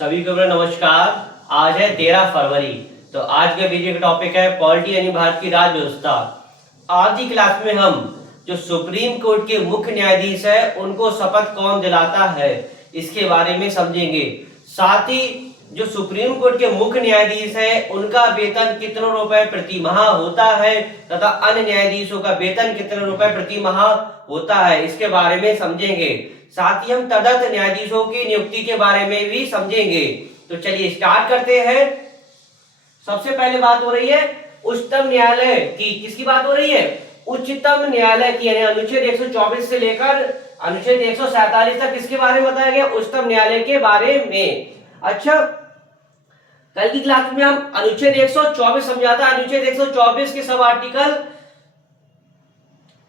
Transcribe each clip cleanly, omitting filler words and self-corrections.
सभी को मेरा नमस्कार। आज है 13 फरवरी। तो आज के वीडियो का टॉपिक है पॉलिटी यानी भारत की राज्य व्यवस्था। आज की क्लास में हम जो सुप्रीम कोर्ट के मुख्य न्यायाधीश है उनको शपथ कौन दिलाता है इसके बारे में समझेंगे। साथ ही जो सुप्रीम कोर्ट के मुख्य न्यायाधीश है उनका वेतन कितने रुपए प्रति माह होता है तथा अन्य न्यायाधीशों का वेतन कितने रुपए प्रति माह होता है इसके बारे में समझेंगे। साथ ही हम तदर्थ न्यायाधीशों की नियुक्ति के बारे में भी समझेंगे। तो चलिए स्टार्ट करते हैं। सबसे पहले बात हो रही है उच्चतम न्यायालय की। किसकी बात हो रही है? उच्चतम न्यायालय की, यानी अनुच्छेद 124 से लेकर अनुच्छेद 147 तक किसके बारे में बताया गया? उच्चतम न्यायालय के बारे में। अच्छा, कल की क्लास में हम अनुच्छेद 124 समझा था। अनुच्छेद 124 के सब आर्टिकल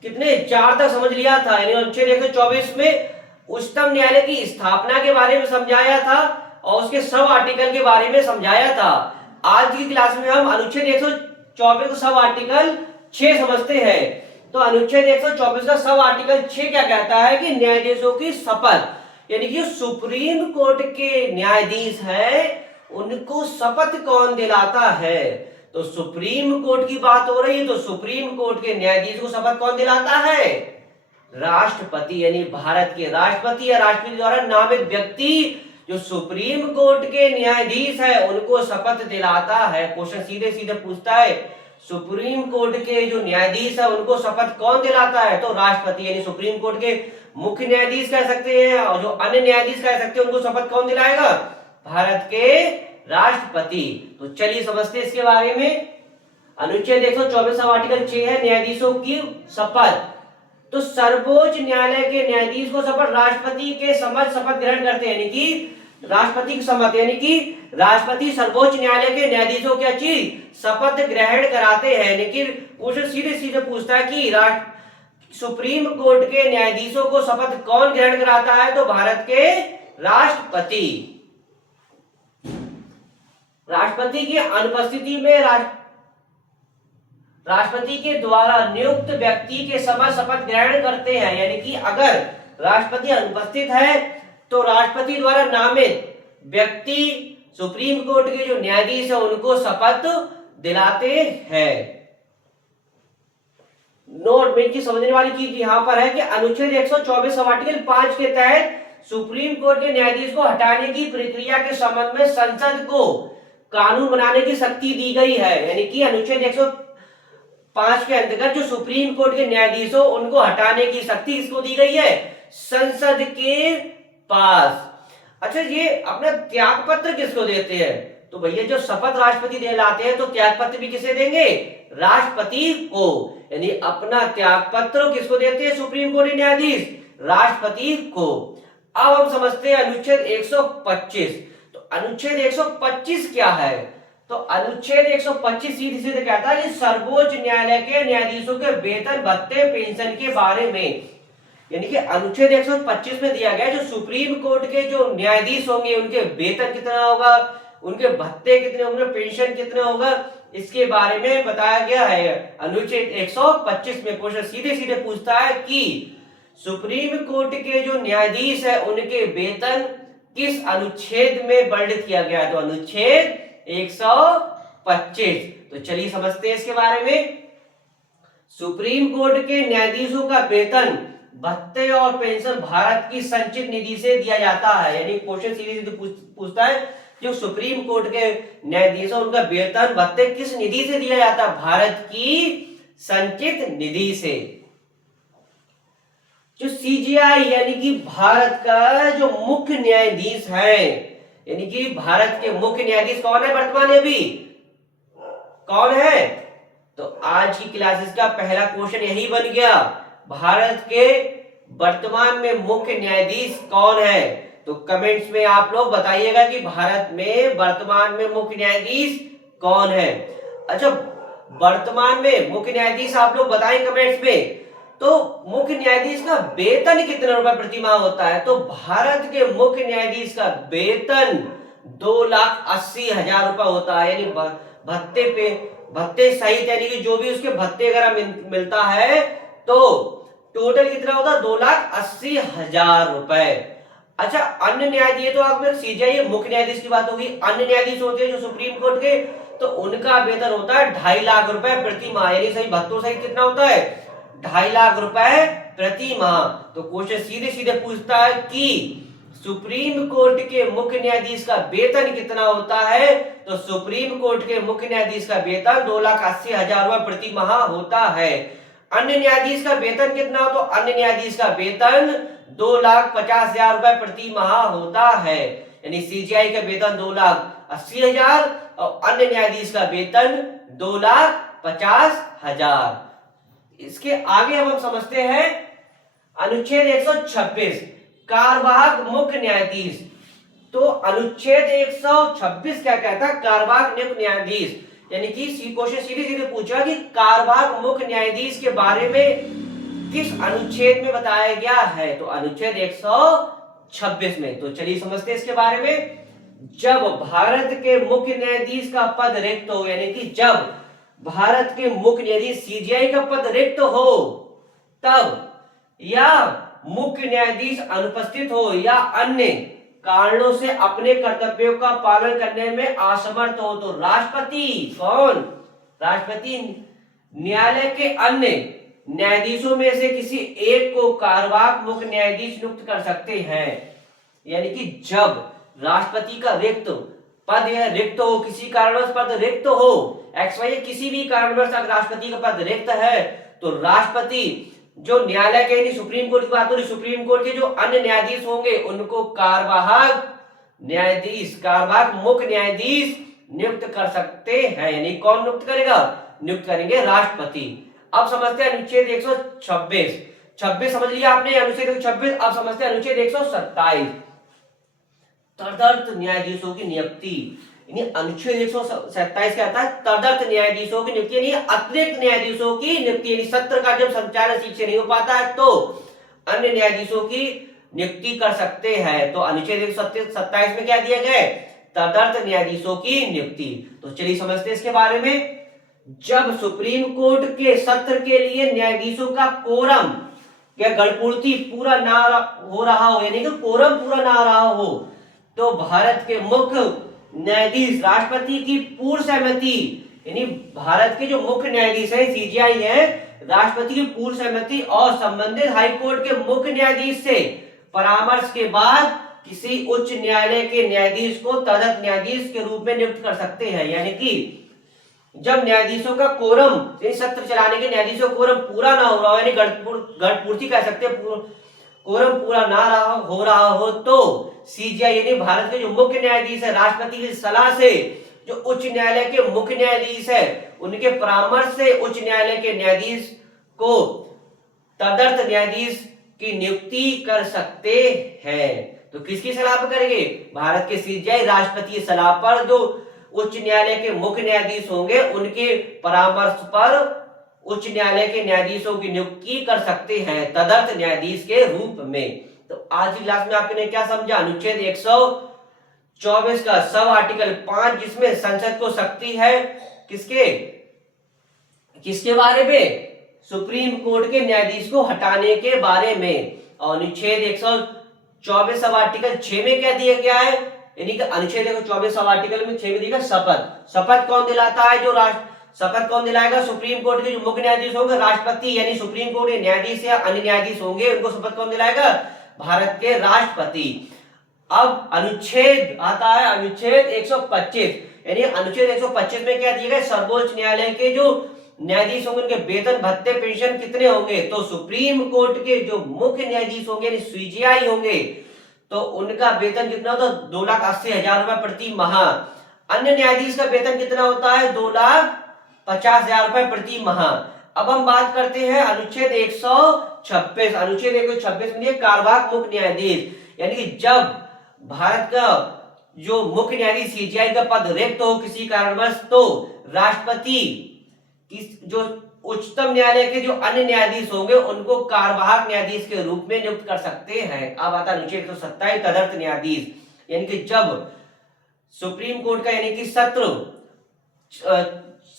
कितने? 4 तक समझ लिया था। यानी अनुच्छेद 124 में उच्चतम न्यायालय की स्थापना के बारे में समझाया था और उसके सब आर्टिकल के बारे में समझाया था। आज की क्लास में हम अनुच्छेद 124 का सब आर्टिकल 6 समझते हैं। तो अनुच्छेद 124 का सब आर्टिकल 6 क्या कहता है कि न्यायाधीशों की शपथ, यानी कि सुप्रीम कोर्ट के न्यायाधीश है उनको शपथ कौन दिलाता है? तो सुप्रीम कोर्ट की बात हो रही है तो सुप्रीम कोर्ट के न्यायाधीश को शपथ कौन दिलाता है? राष्ट्रपति, यानी भारत के राष्ट्रपति या राष्ट्रपति द्वारा नामित व्यक्ति जो सुप्रीम कोर्ट के न्यायाधीश है उनको शपथ दिलाता है। क्वेश्चन सीधे सीधे पूछता है सुप्रीम कोर्ट के जो न्यायाधीश है उनको शपथ कौन दिलाता है? तो राष्ट्रपति, यानी सुप्रीम कोर्ट के मुख्य न्यायाधीश कह सकते हैं और जो अन्य न्यायाधीश कह सकते हैं उनको शपथ कौन दिलाएगा? भारत के राष्ट्रपति। तो चलिए समझते हैं इसके बारे में। अनुच्छेद 124 आर्टिकल 6 है न्यायाधीशों की शपथ। तो सर्वोच्च न्यायालय के न्यायाधीश को शपथ राष्ट्रपति के समक्ष शपथ ग्रहण करते हैं, यानी कि राष्ट्रपति की सम्मति, यानी कि राष्ट्रपति सर्वोच्च न्यायालय के न्यायाधीशों क्या चीज? शपथ ग्रहण कराते हैं। लेकिन क्वेश्चन सीधे सीधे पूछता है कि सुप्रीम कोर्ट के न्यायाधीशों को शपथ कौन ग्रहण कराता है? तो भारत के राष्ट्रपति। राष्ट्रपति की अनुपस्थिति में राष्ट्रपति के द्वारा नियुक्त व्यक्ति के समक्ष शपथ ग्रहण करते हैं, यानी कि अगर राष्ट्रपति अनुपस्थित है तो राष्ट्रपति द्वारा नामित व्यक्ति सुप्रीम कोर्ट के जो न्यायाधीश है उनको शपथ दिलाते हैं। नोट में की समझने वाली चीज यहां पर है कि अनुच्छेद 124 आर्टिकल 5 के तहत सुप्रीम कोर्ट के न्यायाधीश को हटाने की प्रक्रिया के संबंध में संसद को कानून बनाने की शक्ति दी गई है। यानी कि अनुच्छेद 105 के अंतर्गत जो सुप्रीम कोर्ट के न्यायाधीश हो उनको हटाने की शक्ति किसको दी गई है? संसद के पास। अच्छा, ये अपना त्याग पत्र किसको देते हैं? तो भैया जो शपथ राष्ट्रपति दिलाते हैं तो त्याग पत्र भी किसे देंगे? राष्ट्रपति को। यानी अपना त्याग पत्र किसको देते हैं सुप्रीम कोर्ट के न्यायाधीश? राष्ट्रपति को। अब हम समझते हैं अनुच्छेद 125। तो अनुच्छेद 125 क्या है? तो अनुच्छेद 125 सीधे सीधे कहता है कि सर्वोच्च न्यायालय के न्यायाधीशों के वेतन भत्ते पेंशन के बारे में। यानी कि अनुच्छेद 125 में दिया गया है जो सुप्रीम कोर्ट के जो न्यायाधीश होंगे उनके वेतन कितना होगा, उनके भत्ते कितने होंगे, पेंशन कितना होगा, इसके बारे में बताया गया है अनुच्छेद 125 में। क्वेश्चन सीधे सीधे पूछता है कि सुप्रीम कोर्ट के जो न्यायाधीश है उनके वेतन किस अनुच्छेद में वर्णित किया गया है? तो अनुच्छेद 125। तो चलिए समझते हैं इसके बारे में। सुप्रीम कोर्ट के न्यायाधीशों का वेतन भत्ते और पेंशन भारत की संचित निधि से दिया जाता है। यानी क्वेश्चन सीधे सीधे पूछता है जो सुप्रीम कोर्ट के न्यायाधीश उनका वेतन भत्ते किस निधि से दिया जाता है? भारत की संचित निधि से। जो सीजीआई यानी कि भारत का जो मुख्य न्यायाधीश है, यानी कि भारत के मुख्य न्यायाधीश कौन है वर्तमान में? अभी कौन है? तो आज की क्लासेस का पहला क्वेश्चन यही बन गया, भारत के वर्तमान में मुख्य न्यायाधीश कौन है? तो कमेंट्स में आप लोग बताइएगा कि भारत में वर्तमान में मुख्य न्यायाधीश कौन है। अच्छा, वर्तमान में मुख्य न्यायाधीश आप लोग बताएं कमेंट्स में। तो मुख्य न्यायाधीश का वेतन कितने रुपए प्रति माह होता है? तो भारत के मुख्य न्यायाधीश का वेतन 2,80,000 रुपए होता है। यानी भत्ते सहित, यानी कि जो भी उसके भत्ते वगैरह मिलता है तो टोटल कितना होता है? 2,80,000 रुपए। अच्छा, अन्य न्यायाधीश तो आप सीजीआई मुख्य न्यायाधीश की बात होगी। अन्य न्यायाधीश होते हैं जो सुप्रीम कोर्ट के, तो उनका वेतन होता है 2.5 लाख रुपए प्रति माह, यानी सही 72 सही कितना होता है 2.5 लाख रुपए प्रति माह। तो क्वेश्चन सीधे सीधे पूछता है कि सुप्रीम कोर्ट के मुख्य न्यायाधीश का वेतन कितना होता है, तो सुप्रीम कोर्ट के मुख्य न्यायाधीश का वेतन 2,80,000 रुपए प्रति माह होता है। अन्य न्यायाधीश का वेतन कितना हो, तो अन्य न्यायाधीश का वेतन 2,50,000 रुपए प्रति माह होता है, यानी सीजीआई का वेतन 2,80,000 और अन्य न्यायाधीश का वेतन 2,50,000। इसके आगे हम समझते हैं अनुच्छेद 126 कार्यवाहक मुख्य न्यायाधीश। तो अनुच्छेद 126 क्या कहता है, कार्यवाहक मुख्य न्यायाधीश, यानी कि क्वेश्चन सीधे सीधे पूछा कि कार्यवाहक मुख्य न्यायाधीश के बारे में किस अनुच्छेद में बताया गया है, तो अनुच्छेद 126 में। तो चलिए समझते हैं इसके बारे में। जब भारत के मुख्य न्यायाधीश का पद रिक्त हो, यानी कि जब भारत के मुख्य न्यायाधीश सीजीआई का पद रिक्त हो तब, या मुख्य न्यायाधीश अनुपस्थित हो, या अन्य कारणों से अपने कर्तव्यों का पालन करने में असमर्थ हो, तो राष्ट्रपति, कौन, राष्ट्रपति न्यायालय के अन्य न्यायाधीशों में से किसी एक को कार्यवाहक मुख्य न्यायाधीश नियुक्त कर सकते हैं। यानी कि जब राष्ट्रपति का रिक्त पद या रिक्त हो, किसी कारणवश पद रिक्त हो, एक्स वाई किसी भी कारणवश अगर राष्ट्रपति का पद रिक्त है, तो राष्ट्रपति जो न्यायालय के, सुप्रीम कोर्ट की बात हो रही, सुप्रीम कोर्ट के जो अन्य न्यायाधीश होंगे उनको कार्यवाहक न्यायाधीश, कार्यवाहक मुख्य न्यायाधीश नियुक्त कर सकते हैं। यानी कौन नियुक्त करेगा, नियुक्त करेंगे राष्ट्रपति। अब समझते हैं अनुच्छेद 126 समझ लिया आपने, अनुच्छेद 126। अब समझते हैं अनुच्छेद 127 तदर्थ न्यायाधीशों की नियुक्ति। अनुच्छेद 127 क्या आता है, तदर्थ न्यायाधीशों की नियुक्ति, यानी अतिरिक्त न्यायाधीशों की नियुक्ति, यानी सत्र का जब संचालन ठीक से नहीं हो पाता है तो अन्य न्यायाधीशों की नियुक्ति कर सकते हैं। तो अनुच्छेद 127 में क्या दिया गया है, तदर्थ न्यायाधीशों की नियुक्ति। तो चलिए समझते हैं इसके बारे में। जब सुप्रीम कोर्ट के सत्र के लिए न्यायाधीशों का कोरम या गणपूर्ति पूरा ना हो रहा हो, यानी कि कोरम पूरा ना रहा हो, तो भारत के मुख्य न्यायाधीश राष्ट्रपति की पूर्व सहमति, यानी भारत के जो मुख्य न्यायाधीश है सीजीआई है, राष्ट्रपति की पूर्व सहमति और संबंधित हाईकोर्ट के मुख्य न्यायाधीश से परामर्श के बाद किसी उच्च न्यायालय के न्यायाधीश को तदर्थ न्यायाधीश के रूप में नियुक्त कर सकते हैं। यानी कि जब न्यायाधीशों का कोरम, सत्र चलाने के न्यायाधीशों का कोरम पूरा ना हो रहा हो, यानी गणपूर्ति कह सकते हैं, कोरम पूरा ना हो रहा हो, तो सीजीआई यानी भारत के जो मुख्य न्यायाधीश है राष्ट्रपति की सलाह से जो उच्च न्यायालय के मुख्य न्यायाधीश है उनके परामर्श से उच्च न्यायालय के न्यायाधीश को तदर्थ न्यायाधीश की नियुक्ति कर सकते हैं। तो किसकी सलाह पर करेंगे, भारत के सीजीआई राष्ट्रपति की सलाह पर जो उच्च न्यायालय के मुख्य न्यायाधीश होंगे उनके परामर्श पर उच्च न्यायालय के न्यायाधीशों की नियुक्ति कर सकते हैं तदर्थ न्यायाधीश के रूप में। तो आज की क्लास में आपने क्या समझा, अनुच्छेद 124 का सब आर्टिकल 5 जिसमें संसद को शक्ति है किसके बारे में, सुप्रीम कोर्ट के न्यायाधीश को हटाने के बारे में। और अनुच्छेद 124 सब आर्टिकल 6 में क्या दिया गया है, यानी कि अनुच्छेद 124 सब आर्टिकल में 6 में दिया शपथ कौन दिलाता है, जो शपथ कौन दिलाएगा, सुप्रीम कोर्ट के जो मुख्य न्यायाधीश होंगे राष्ट्रपति, यानी सुप्रीम कोर्ट के न्यायाधीश या अन्य न्यायाधीश होंगे उनको शपथ कौन दिलाएगा, भारत के राष्ट्रपति। अब अनुच्छेद आता है अनुच्छेद 125, यानी अनुच्छेद 125 में क्या दिया गया, सर्वोच्च न्यायालय के जो न्यायाधीश होंगे उनके वेतन भत्ते पेंशन कितने होंगे, तो सुप्रीम कोर्ट के जो मुख्य न्यायाधीश होंगे यानी सीजीआई होंगे तो उनका वेतन कितना होता है, 2,80,000 रुपए प्रति माह। अन्य न्यायाधीश का वेतन कितना होता है, 2,50,000 रुपए प्रति माह। अब हम बात करते हैं अनुच्छेद 126, अनुच्छेद 126 में कार्यवाहक मुख्य न्यायाधीश, यानी कि जब भारत का जो मुख्य न्यायाधीश सीजीआई का पद रिक्त हो किसी कारणवश, तो राष्ट्रपति जो उच्चतम न्यायालय के जो अन्य न्यायाधीश होंगे उनको कार्यवाहक न्यायाधीश के रूप में नियुक्त कर सकते हैं। अब आता है अनुच्छेद 127 तदर्थ न्यायाधीश, यानी कि जब सुप्रीम कोर्ट का यानी कि सत्र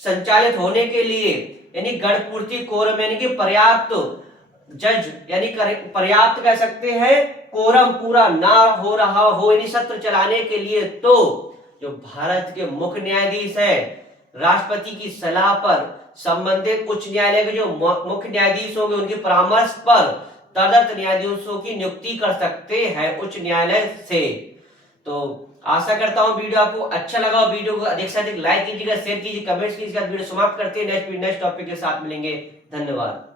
संचालित होने के लिए यानी गणपूर्ति कोरम यानी कि पर्याप्त जज यानी पर्याप्त कह सकते हैं, कोरम पूरा ना हो रहा हो यानी सत्र चलाने के लिए, तो जो भारत के मुख्य न्यायाधीश है राष्ट्रपति की सलाह पर संबंधित उच्च न्यायालय के जो मुख्य न्यायाधीश होंगे उनके परामर्श पर तदर्थ न्यायाधीशों की नियुक्ति कर सकते हैं उच्च न्यायालय से। तो आशा करता हूं वीडियो आपको अच्छा लगा। वीडियो को अधिक से अधिक लाइक कीजिएगा, शेयर कीजिए, कमेंट्स कीजिएगा। वीडियो समाप्त करते हैं, नेक्स्ट टॉपिक के साथ मिलेंगे। धन्यवाद।